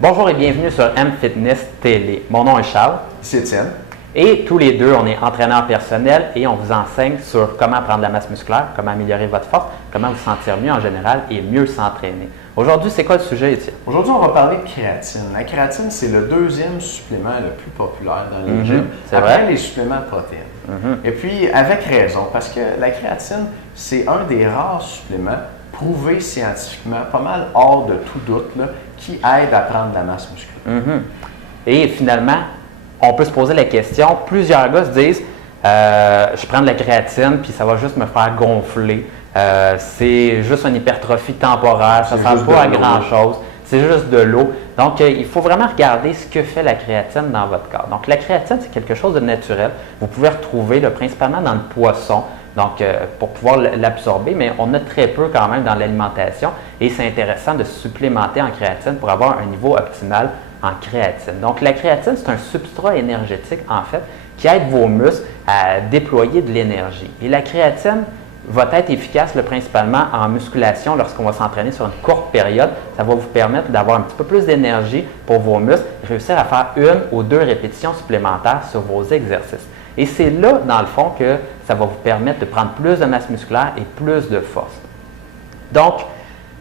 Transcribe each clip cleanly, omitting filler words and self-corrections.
Bonjour et bienvenue sur M-Fitness Télé. Mon nom est Charles. C'est Étienne. Et tous les deux, on est entraîneurs personnels et on vous enseigne sur comment prendre de la masse musculaire, comment améliorer votre force, comment vous sentir mieux en général et mieux s'entraîner. Aujourd'hui, c'est quoi le sujet, Étienne? Aujourd'hui, on va parler de créatine. La créatine, c'est le deuxième supplément le plus populaire dans les gyms, après les suppléments de protéines. Et puis, avec raison, parce que la créatine, c'est un des rares suppléments prouvés scientifiquement, pas mal hors de tout doute, là, qui aide à prendre de la masse musculaire. Et finalement, on peut se poser la question, plusieurs gars se disent je prends de la créatine puis ça va juste me faire gonfler. C'est juste une hypertrophie temporaire, ça ne sert pas à grand-chose, c'est juste de l'eau. Donc, il faut vraiment regarder ce que fait la créatine dans votre corps. Donc, la créatine, c'est quelque chose de naturel. Vous pouvez retrouver principalement dans le poisson, donc pour pouvoir l'absorber, mais on a très peu quand même dans l'alimentation et c'est intéressant de supplémenter en créatine pour avoir un niveau optimal en créatine. Donc, la créatine, c'est un substrat énergétique, en fait, qui aide vos muscles à déployer de l'énergie. Et la créatine va être efficace principalement en musculation lorsqu'on va s'entraîner sur une courte période. Ça va vous permettre d'avoir un petit peu plus d'énergie pour vos muscles et réussir à faire 1 ou 2 répétitions supplémentaires sur vos exercices. Et c'est là, dans le fond, que ça va vous permettre de prendre plus de masse musculaire et plus de force. Donc,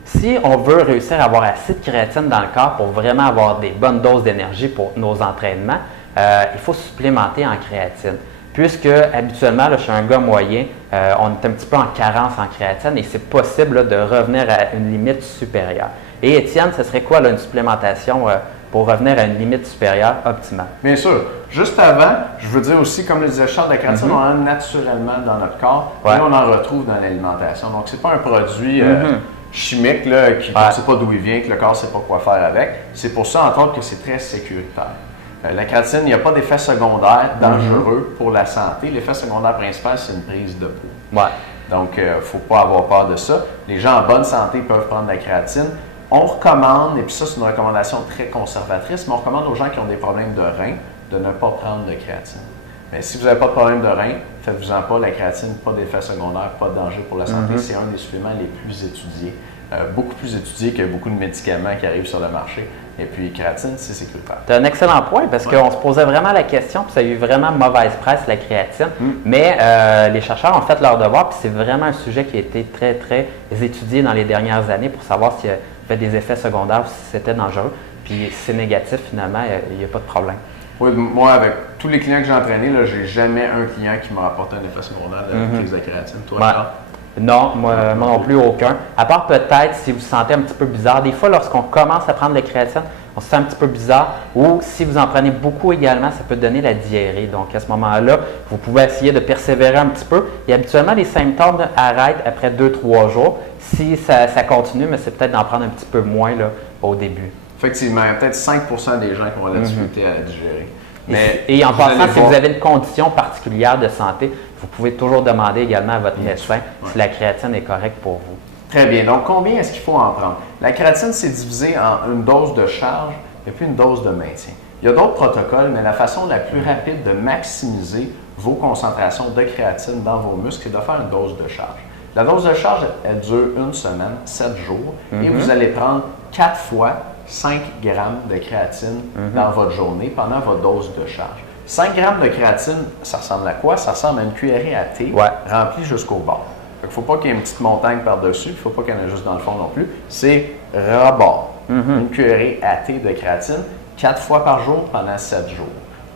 si on veut réussir à avoir assez de créatine dans le corps pour vraiment avoir des bonnes doses d'énergie pour nos entraînements, il faut supplémenter en créatine. Puisque habituellement, là, chez un gars moyen, on est un petit peu en carence en créatine et c'est possible là, de revenir à une limite supérieure. Et Étienne, ce serait quoi là, une supplémentation pour revenir à une limite supérieure optimale? Bien sûr. Juste avant, je veux dire aussi, comme le disait Charles, la créatine, on en a naturellement dans notre corps et on en retrouve dans l'alimentation. Donc, ce n'est pas un produit chimique là, qui ne sait pas d'où il vient, que le corps ne sait pas quoi faire avec. C'est pour ça, entre autres, que c'est très sécuritaire. La créatine, il n'y a pas d'effet secondaire dangereux pour la santé. L'effet secondaire principal, c'est une prise de poids. Donc, il ne faut pas avoir peur de ça. Les gens en bonne santé peuvent prendre la créatine. On recommande, et puis ça, c'est une recommandation très conservatrice, mais on recommande aux gens qui ont des problèmes de rein de ne pas prendre de créatine. Mais si vous n'avez pas de problème de rein, faites-vous-en pas. La créatine, pas d'effet secondaire, pas de danger pour la santé. C'est un des suppléments les plus étudiés. Beaucoup plus étudié que beaucoup de médicaments qui arrivent sur le marché. Et puis, créatine, c'est sécuritaire. C'est un excellent point parce qu'on se posait vraiment la question, puis ça a eu vraiment mauvaise presse, la créatine. Mais les chercheurs ont fait leur devoir, puis c'est vraiment un sujet qui a été très, très étudié dans les dernières années pour savoir s'il y avait des effets secondaires ou si c'était dangereux. Puis si c'est négatif, finalement, il n'y a pas de problème. Oui, moi, avec tous les clients que j'ai entraînés, je n'ai jamais un client qui m'a rapporté un effet secondaire de la prise de créatine. Toi, Charles? Non, moi non plus aucun. À part peut-être si vous vous sentez un petit peu bizarre. Des fois, lorsqu'on commence à prendre de la créatine, on se sent un petit peu bizarre. Ou si vous en prenez beaucoup également, ça peut donner la diarrhée. Donc, à ce moment-là, vous pouvez essayer de persévérer un petit peu. Et habituellement, les symptômes arrêtent après 2-3 jours. Si ça continue, mais c'est peut-être d'en prendre un petit peu moins là, au début. Effectivement, il y a peut-être 5 des gens qui ont la difficulté à la digérer. Et en passant, si vous avez une condition particulière de santé, vous pouvez toujours demander également à votre médecin si la créatine est correcte pour vous. Très bien. Donc, combien est-ce qu'il faut en prendre? La créatine, c'est divisé en une dose de charge et puis une dose de maintien. Il y a d'autres protocoles, mais la façon la plus rapide de maximiser vos concentrations de créatine dans vos muscles, c'est de faire une dose de charge. La dose de charge, elle dure 1 semaine, 7 jours, et vous allez prendre 4 fois 5 grammes de créatine dans votre journée pendant votre dose de charge. 5 grammes de créatine, ça ressemble à quoi? Ça ressemble à une cuillerée à thé remplie jusqu'au bord. Il ne faut pas qu'il y ait une petite montagne par-dessus, il ne faut pas qu'il y en ait juste dans le fond non plus. C'est ras-bord. Une cuillerée à thé de créatine 4 fois par jour pendant 7 jours.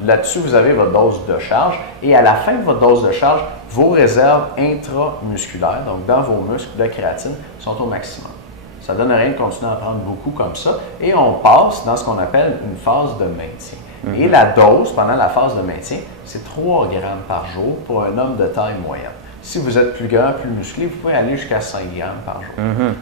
Là-dessus, vous avez votre dose de charge et à la fin de votre dose de charge, vos réserves intramusculaires, donc dans vos muscles de créatine, sont au maximum. Ça ne donne rien de continuer à en prendre beaucoup comme ça et on passe dans ce qu'on appelle une phase de maintien. Et la dose pendant la phase de maintien, c'est 3 grammes par jour pour un homme de taille moyenne. Si vous êtes plus grand, plus musclé, vous pouvez aller jusqu'à 5 grammes par jour.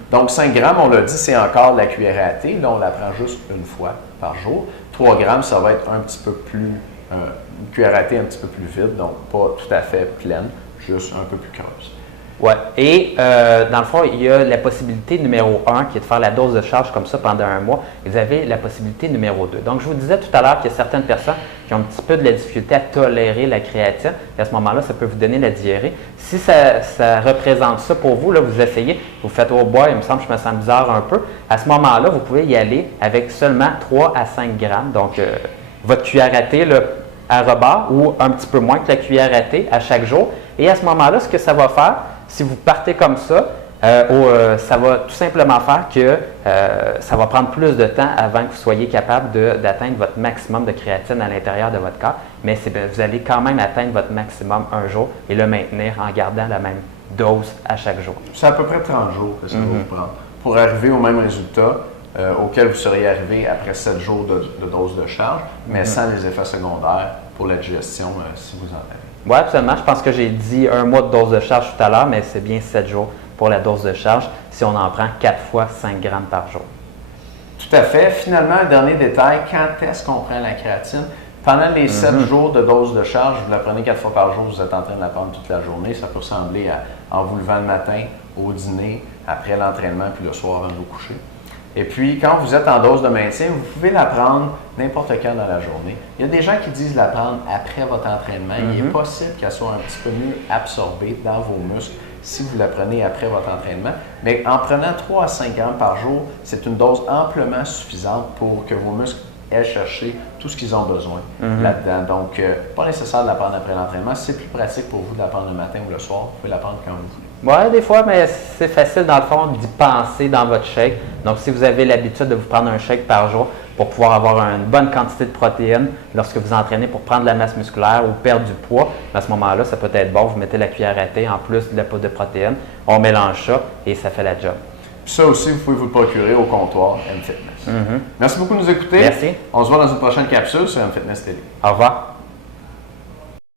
Donc 5 grammes, on l'a dit, c'est encore de la cuillère à thé. Là, on la prend juste une fois par jour. 3 grammes, ça va être un petit peu plus, une cuillère à thé un petit peu plus vide, donc pas tout à fait pleine, juste un peu plus creuse. Ouais. Et dans le fond, il y a la possibilité numéro 1 qui est de faire la dose de charge comme ça pendant un mois. Et vous avez la possibilité numéro 2. Donc, je vous disais tout à l'heure qu'il y a certaines personnes qui ont un petit peu de la difficulté à tolérer la créatine. Et à ce moment-là, ça peut vous donner la diarrhée. Si ça représente ça pour vous, là, vous essayez, vous faites au bois, il me semble que je me sens bizarre un peu. À ce moment-là, vous pouvez y aller avec seulement 3 à 5 grammes. Donc, votre cuillère à thé là, à rebord ou un petit peu moins que la cuillère à thé à chaque jour. Et à ce moment-là, ce que ça va faire, si vous partez comme ça, ça va tout simplement faire que ça va prendre plus de temps avant que vous soyez capable d'atteindre votre maximum de créatine à l'intérieur de votre corps. Mais vous allez quand même atteindre votre maximum un jour et le maintenir en gardant la même dose à chaque jour. C'est à peu près 30 jours que ça va vous prendre pour arriver au même résultat auquel vous seriez arrivé après 7 jours de dose de charge, mais sans les effets secondaires pour la digestion si vous en avez. Oui, absolument. Je pense que j'ai dit un mois de dose de charge tout à l'heure, mais c'est bien 7 jours pour la dose de charge si on en prend 4 fois 5 grammes par jour. Tout à fait. Finalement, un dernier détail, quand est-ce qu'on prend la créatine? Pendant les 7 jours de dose de charge, vous la prenez 4 fois par jour, vous êtes en train de la prendre toute la journée. Ça peut ressembler à en vous levant le matin, au dîner, après l'entraînement, puis le soir avant de vous coucher. Et puis, quand vous êtes en dose de maintien, vous pouvez la prendre n'importe quand dans la journée. Il y a des gens qui disent la prendre après votre entraînement. Il est possible qu'elle soit un petit peu mieux absorbée dans vos muscles si vous la prenez après votre entraînement. Mais en prenant 3 à 5 grammes par jour, c'est une dose amplement suffisante pour que vos muscles aient cherché tout ce qu'ils ont besoin là-dedans. Donc, pas nécessaire de la prendre après l'entraînement. Si c'est plus pratique pour vous de la prendre le matin ou le soir, vous pouvez la prendre quand vous voulez. Oui, des fois, mais c'est facile dans le fond d'y penser dans votre shake. Donc, si vous avez l'habitude de vous prendre un shake par jour pour pouvoir avoir une bonne quantité de protéines lorsque vous entraînez pour prendre de la masse musculaire ou perdre du poids, à ce moment-là, ça peut être bon. Vous mettez la cuillère à thé en plus de la poudre de protéines. On mélange ça et ça fait la job. Puis ça aussi, vous pouvez vous le procurer au comptoir M-Fitness. Merci beaucoup de nous écouter. Merci. On se voit dans une prochaine capsule sur M-Fitness TV. Au revoir.